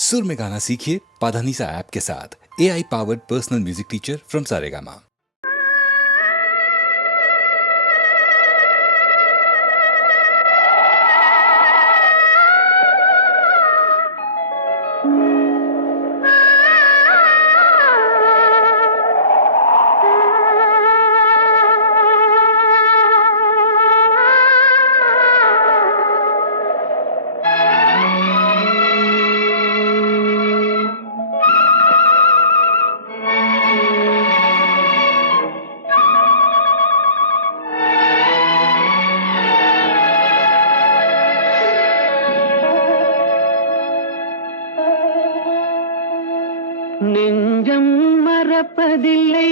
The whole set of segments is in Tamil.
सुर में गाना सीखिए पाधानीसा ऐप के साथ। AI powered personal music teacher from Saregama. நெஞ்சம் மறப்பதில்லை,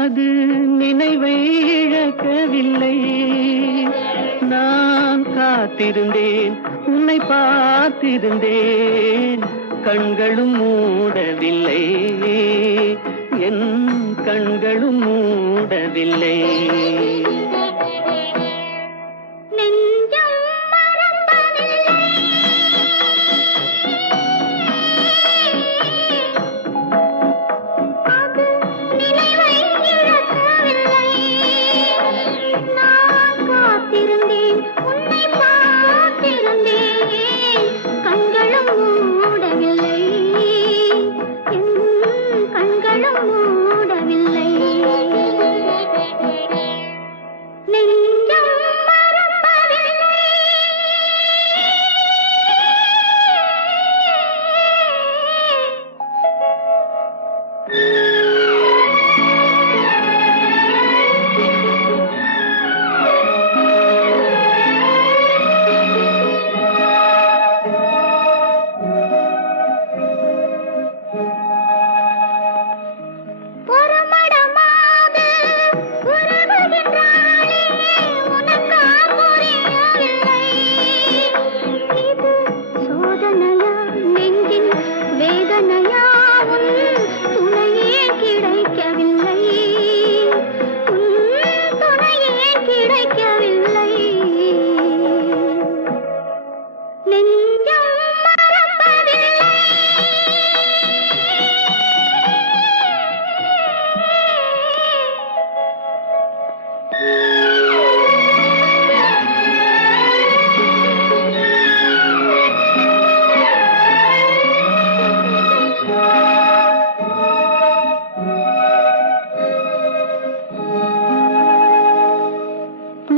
அது நினைவை இழக்கவில்லை. நான் காத்திருந்தேன், உன்னை பார்த்திருந்தேன், கண்களும் மூடவில்லை, என் கண்களும் மூடவில்லை.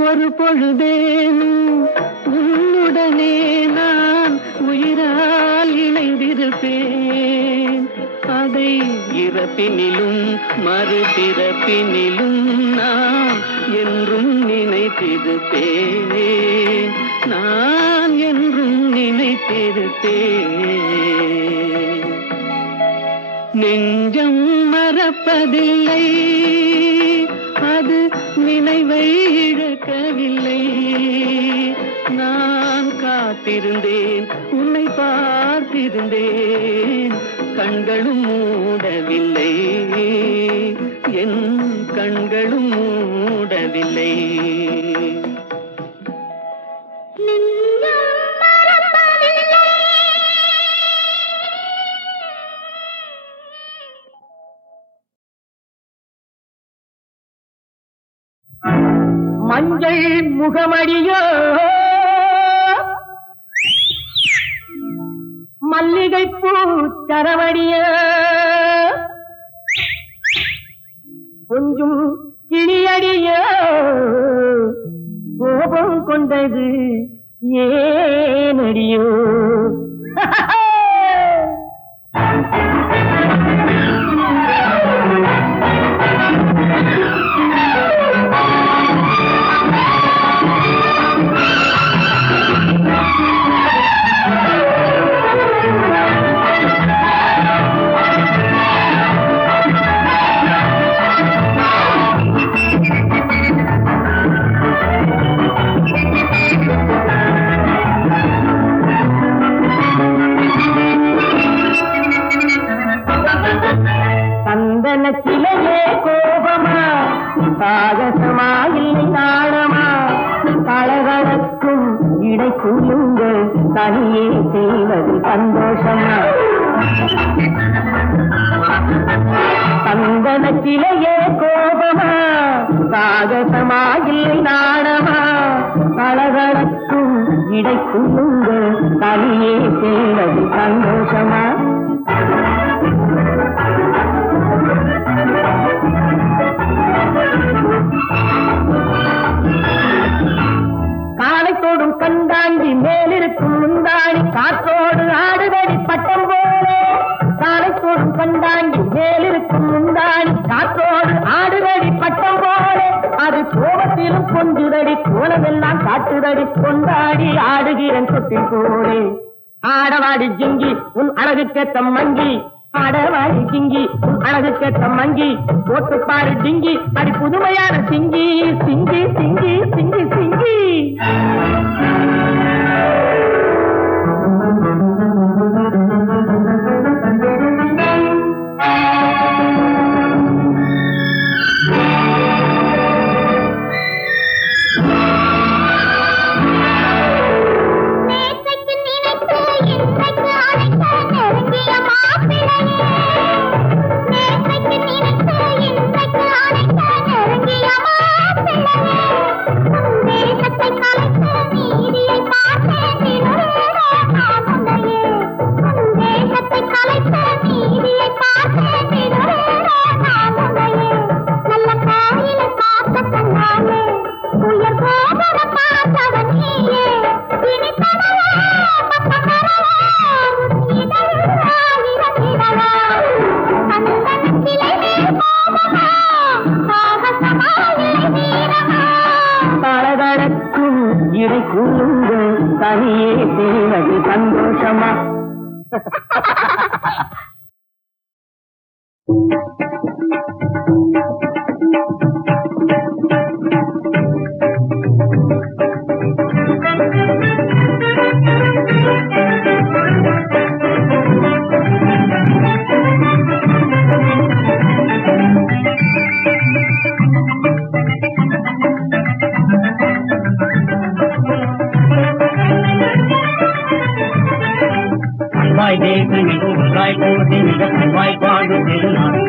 ஒரு பொழுதேனும் உன்னுடனே நான் உயிரால் இணைந்திருப்பேன். அதை இறப்பினிலும் மறுபிறப்பினிலும் நான் என்றும் நினைத்திருப்பேன், நான் என்றும் நினைத்திருப்பேன். நெஞ்சம் மறப்பதில்லை, அது நினைவை இழக்கவில்லை. நான் காத்திருந்தேன், உன்னை பார்த்திருந்தேன், கண்களும் மூடவில்லை, என் கண்களும் மூடவில்லை. மஞ்சள் முகமடியோ மல்லிகைப்பூ சரவடியோ, கொஞ்சம் கிளியடியோ, கோபம் கொண்டது ஏனடியோ. இடை கூலுங்க தனியே செய்வது சந்தோஷமா சந்தனத்திலேயே கோபமா சாகசமாயில் நாணமா அழகழக்கும் இடை கூலுங்க தனியே செய்வது சந்தோஷமா காலைத்தோடும் கண்டாண்டி மேலிருக்கும் முந்தாணி காற்றோடு ஆடுதடி பட்டம் போல காலைத்தோடும் கண்டாண்டி மேலிருக்கும் முந்தாணி காற்றோடு ஆடுதடி பட்டம் போல அது கோபத்திலும் கொஞ்சுதடி கோலமெல்லாம் காட்டுதடி கொண்டாடி ஆடுகிறன் சொட்டில் போலே ஆடவாடி ஜிங்கி உன் அழகுக்கேத்த மங்கி ஆடவாடி ஜிங்கி உன் அழகுக்கேத்த மங்கி போட்டு பாரு டிங்கி அடி புதுமையான சிங்கி சிங்கி சிங்கி சிங்கி சிங்கி இடை கூலுங்க தனியே செய்வது சந்தோஷமா வாய் தேசமிகும் வாய் கூட்டி மிக வாய் பாடு திருநாள்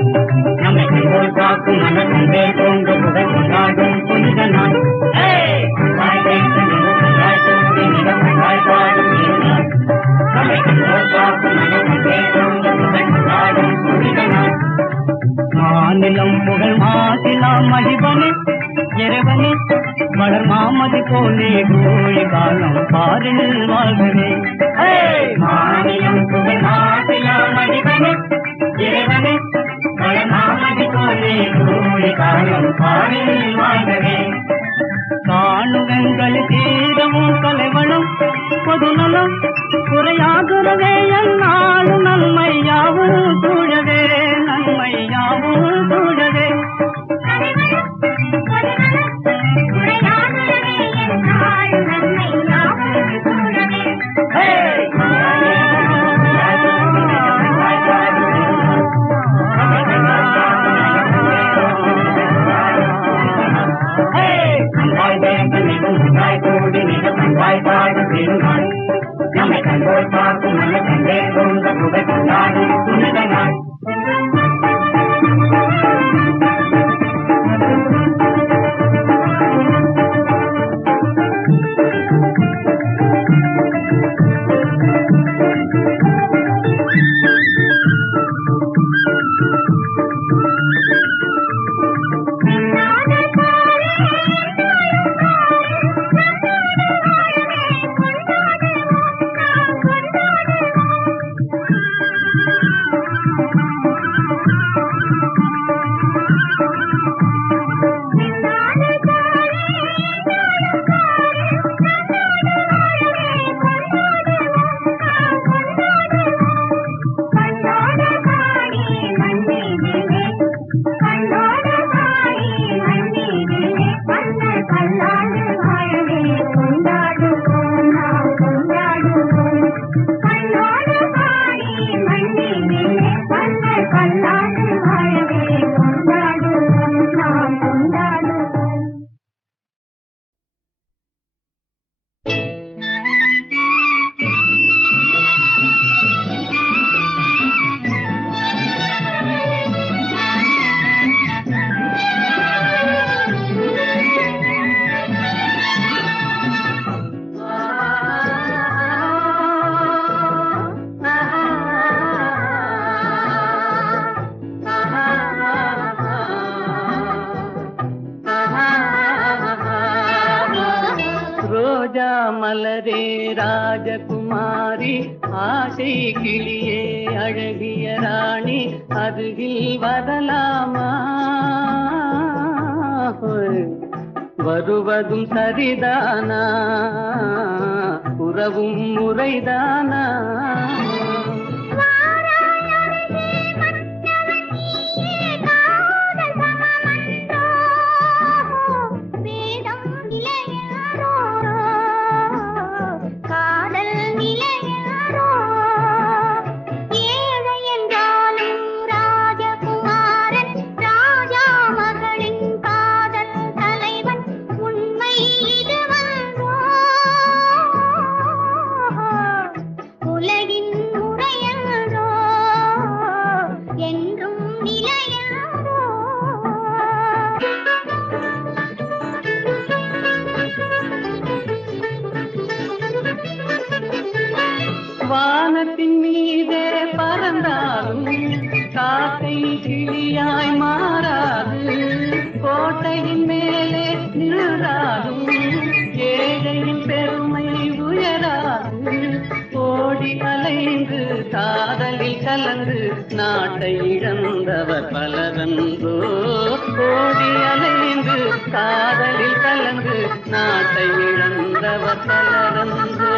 நம்மை போல் காக்கும் மனத்திலே தோன்று புகழ் கொண்டாடும் புனித நாள் வாய் தேசமிகும் வாய் கூட்டி மிக வாய் பாடு திருநாள் நம்மை போல் காக்கும் மனத்திலே தோன்று புகழ் கொண்டாடும் புனித நாள் மாநிலம் புகழ் மாசிலாம் மகிபனே இறைவனே மலர் மாமதி போலே கோழி காலம் பாரில் வாழ்வனே மாநிலம் புகழ் மாசிலாம் மகிபனே இறைவனே மலர் மாமதி போலே கோழி காலம் பாரில் வாழ்வனே காணுங்கள் தீரமும் கலைவனும் பொதுநலம் குறையாகுறவே என்னாலும் நன்மையாவும் சூழவே நன்மையாவும் சூழவே நம்மை கண்டோர் பார்க்கும் மன கண்டே தோன்ற புகழ் கொண்டாடும் புனித நாள் ரோஜா மலரே ராஜகுமாரி ஆசை கிளியே அழகிய ராணி அருகில் வரலாமா வருவதும் சரிதானா உறவும் முறைதானா வானத்தின் மீதே பறந்தாலும் காக்கை கிளியாய் மாறாது கோட்டையின் மேலே நின்றாலும் ஏழையின் பெருமை உயராது ஓடி அலைந்து காதலில் கலந்து நாட்டை இழந்தவர் பலரன்றோ ஓடி அலைந்து காதலில் கலந்து நாட்டை இழந்தவர் பலரன்றோ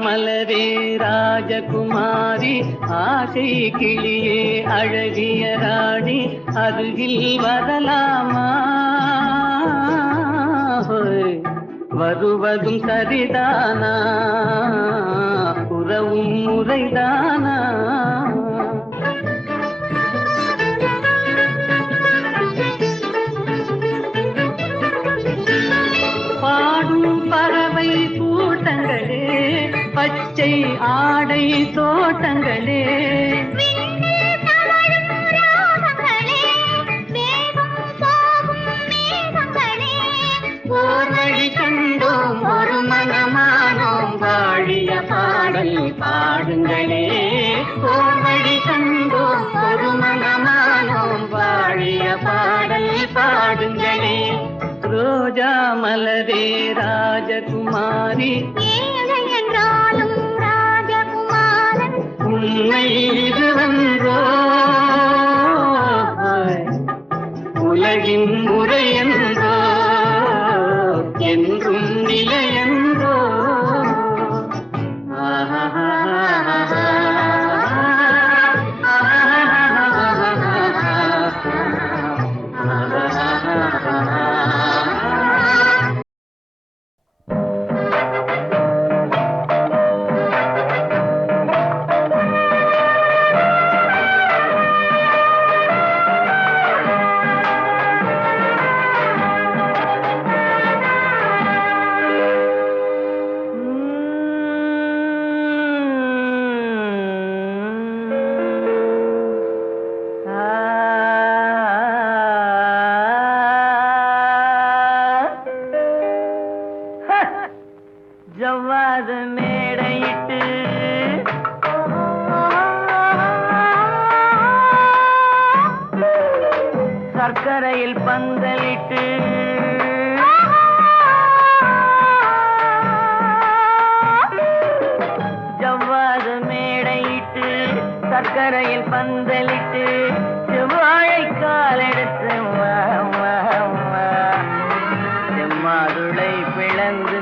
மலரே ராஜகுமாரி ஆசை கிளியே அழகிய ராணி அருகில் வரலாமா வருவதும் சரிதானா உறவும் முறைதானா பாடும் பறவை கூட்டங்களே பச்சை ஆடை தோட்டங்களே ஓர்வழி கண்டோம் ஒரு மனமானோம் வாழிய பாடல் பாடுங்களே ஓர்வழி கண்டோம் ஒரு மனமானோம் வாழிய பாடல் பாடுங்களே ரோஜா மலரே ராஜகுமாரி என்றாலும் ராஜகுமாரன் உண்மை இதுவென்றோ உலகின் முறை என்றோ என்றும் நிலையென்றோ ஜவ்வாது மேடையிட்டு சர்க்கரையில் பந்தலிட்டு ஜவ்வாது மேடையிட்டு சர்க்கரையில் பந்தலிட்டு செவ்வாழை காலெடுத்து செம்மாதுளை பிளந்து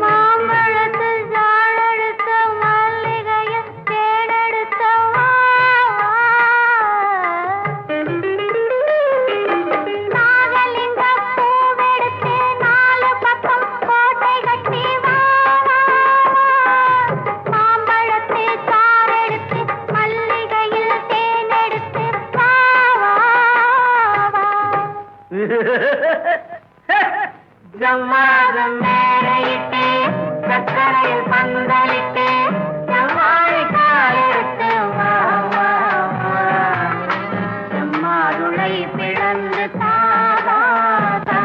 மாமா ஜம்மாதம் மேடையிட்டு சக்கரையில் பந்தலிட்டு செவ்வாழை காலிட்டு வா வா வா செம்மாதுளை பிளந்து தாதா தா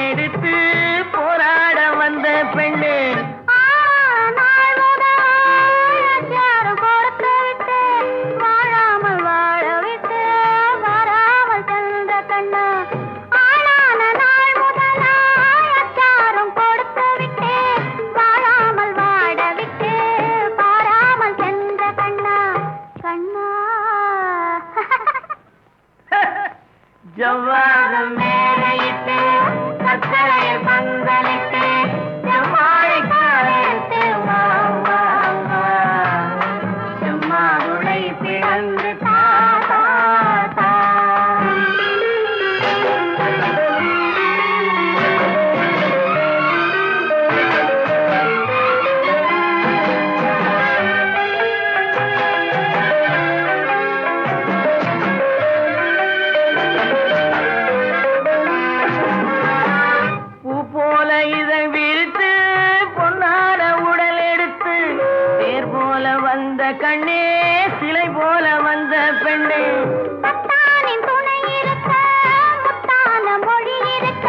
எடுத்து போராட வந்த பெண்ணு கொடுத்து விட்டு வாழாமல் வாழ விட்டு வராமல் சென்ற கண்ணா ஆளான நாள் முதலாச்சாரம் கொடுத்து விட்டு வாழாமல் வாழ விட்டு பாராமல் சென்ற கண்ணா கண்ணா ஜவ்வாதம் மேலையிட்டு சக்கரையில் பந்தலிட்டு செவ்வாழை காலிட்டு வா வா வா செம்மாதுளை பிளந்து தாதா தா கண்ணே சிலை போல வந்த பெண்ணே பத்தானின் துணை இருக்க முத்தான மொழி இருக்க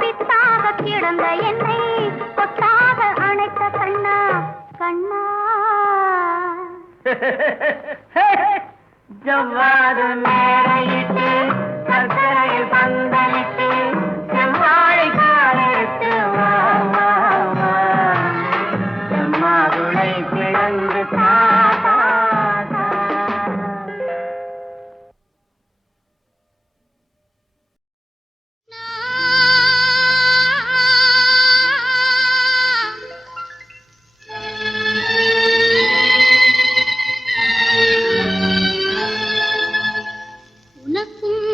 பித்தாக கிடந்த என்னை கொத்தாக அணைத்த கண்ணா கண்ணா ஜவ்வாது மேடையிட்டு சக்கரையில் பந்தலிட்டு செவ்வாழை காலிட்டு வா வா வா செம்மாதுளை பிளந்து தாதா உனக்கும்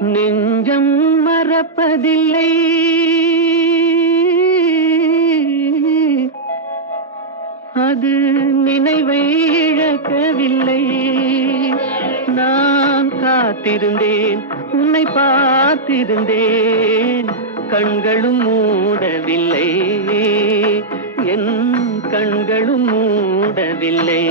நெஞ்சம் மறப்பதில்லை, அது நினைவை இழக்கவில்லை. நான் காத்திருந்தேன், உன்னை பார்த்திருந்தேன், கண்களும் மூடவில்லை, என் கண்களும் மூடவில்லை.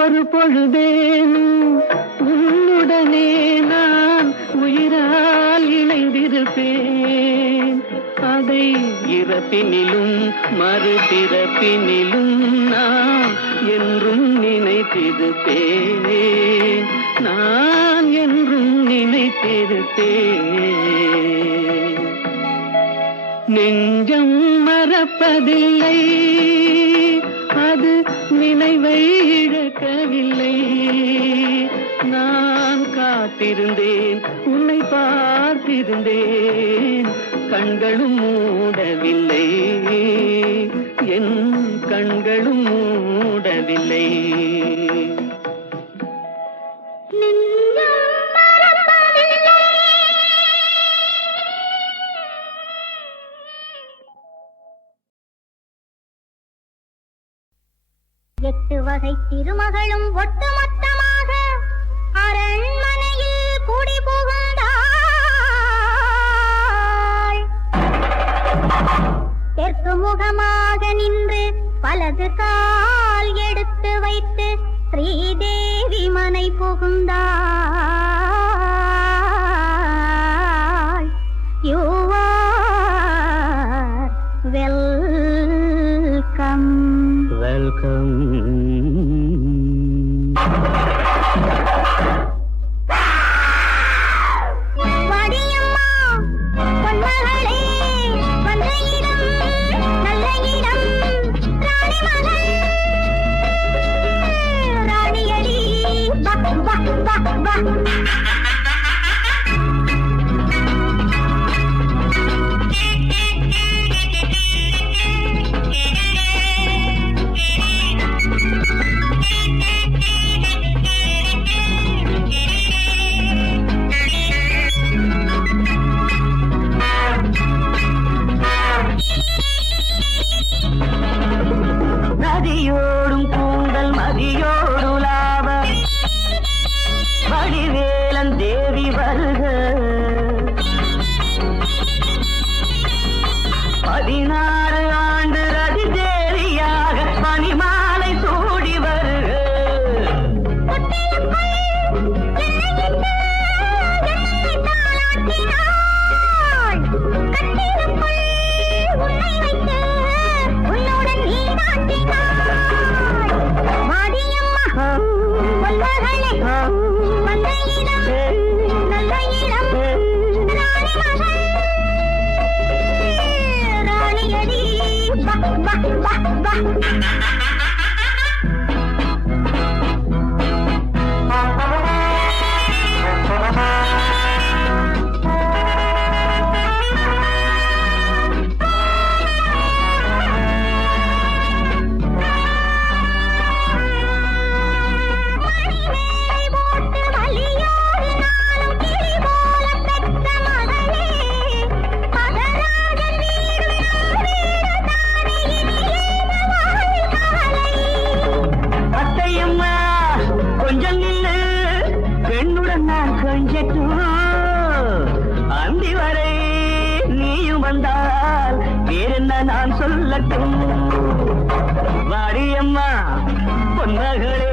ஒரு பொழுதேனும் உன்னுடனே நான் உயிரால் இணைந்திருப்பேன். அதை இறப்பினிலும் மறுபிறப்பினிலும் நான் என்றும் நினைத்திருப்பேன், நான் என்றும் நினைத்திருப்பேன். நெஞ்சம் மறப்பதில்லை, அது நினைவை இழக்கவில்லை. நான் காத்திருந்தேன், உன்னை பார்த்திருந்தேன், கண்களும் மூடவில்லை, என் கண்களும் மூடவில்லை. எட்டு வகை திருமகளும் ஒட்டுமொத்தமாக அரண்மனையில் குடி புகுந்தாள். தெற்கு முகமாக நின்று வலது கால் எடுத்து வைத்து ஸ்ரீதேவி மனை புகுந்தாள். You are welcome. வெல்கம். வாடியம்மா பொன்மகளே, வந்த இடம் நல்ல இடம், ராணி மகள் ராணியடி, வா வா வா வா. அணைக்கட்டும் அந்தி வரை நீயும் வந்தால் வேறென்ன நான் சொல்லட்டும் வாடியம்மா பொன்னகளே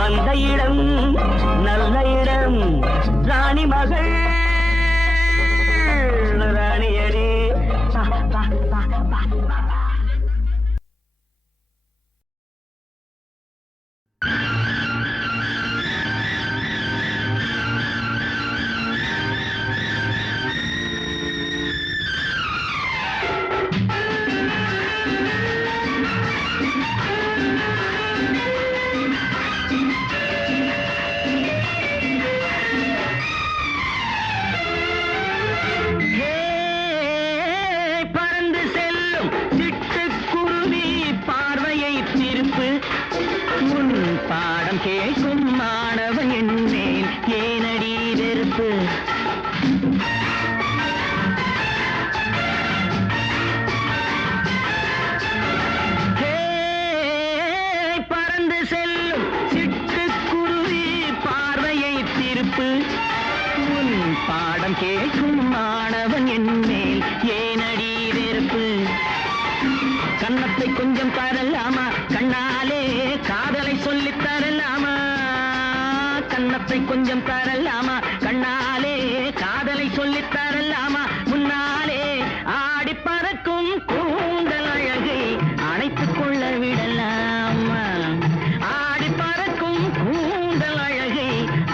வந்த இடம் நல்ல இடம் ராணி மகள் ராணியடி பாடம் கேட்கும் மாணவன் என்னேன் ஏனடி வெறுப்பு பறந்து செல்லும் சிட்டுக்குருவி பார்வையை திருப்பு உன் பாடம் கேட்கும் மாணவன் என்னேன் ஏனடி வெறுப்பு கன்னத்தை கொஞ்சம் தரலாமா கண்ணாலே காதலை சொல்லித் தரலாமா கன்னத்தை கொஞ்சம் தரலாமா கண்ணாலே காதலை சொல்லித் தரலாமா முன்னாலே ஆடி பறக்கும் கூந்தல் அழகை அணைத்துக் கொள்ள விடலாமா ஆடி பறக்கும் கூந்தல் அழகை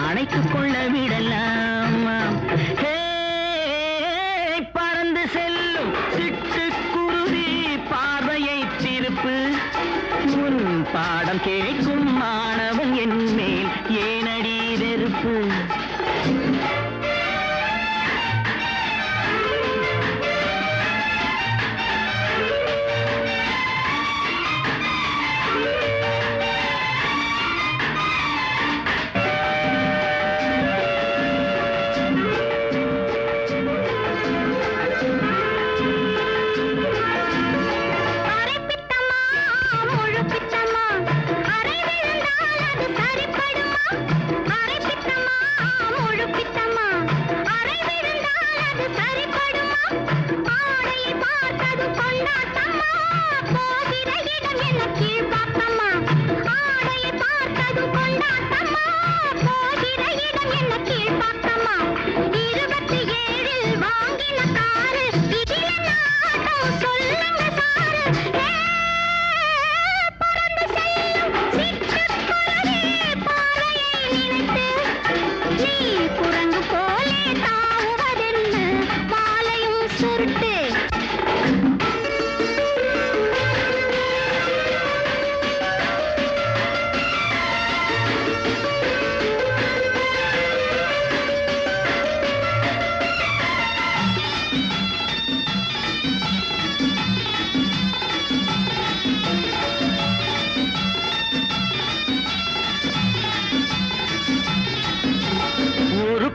அணைத்துக் கொள்ள விடலாமா பறந்து செல்லும் சிட்டுக்குருவி பார்வையை திருப்பு உன் பாடம் கேட்கும் மாணவன் என் மேல் ஏனடி வெறுப்பு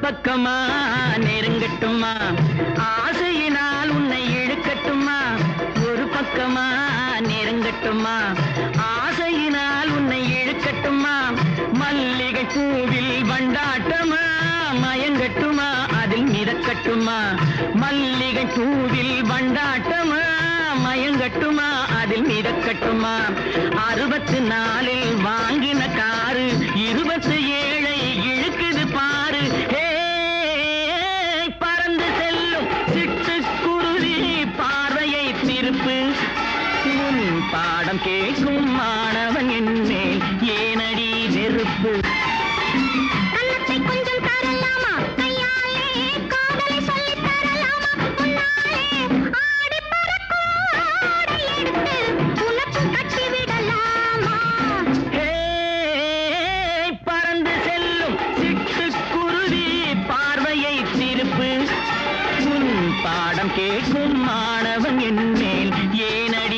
பக்கமா நெருங்கட்டுமா ஆசையினால் உன்னை இழுக்கட்டுமா ஒரு பக்கமா நெருங்கட்டுமா ஆசையினால் உன்னை இழுக்கட்டுமா மல்லிகை பூவில் வண்டாட்டமா மயங்கட்டுமா அதில் மிதக்கட்டுமா மல்லிகை பூவில் வண்டாட்டமா மயங்கட்டுமா அதில் மிதக்கட்டுமா 64 வாங்கின காரு 27 இழுக்குது பாரு பறந்து செல்லும் சிட்டுக்குருவி பார்வையை திருப்பு உன் பாடம் கேட்கும் மாணவன் என் மேல் ஏனடி வெறுப்பு பாடம் கேட்கும் மாணவன் என் மேல் ஏனடி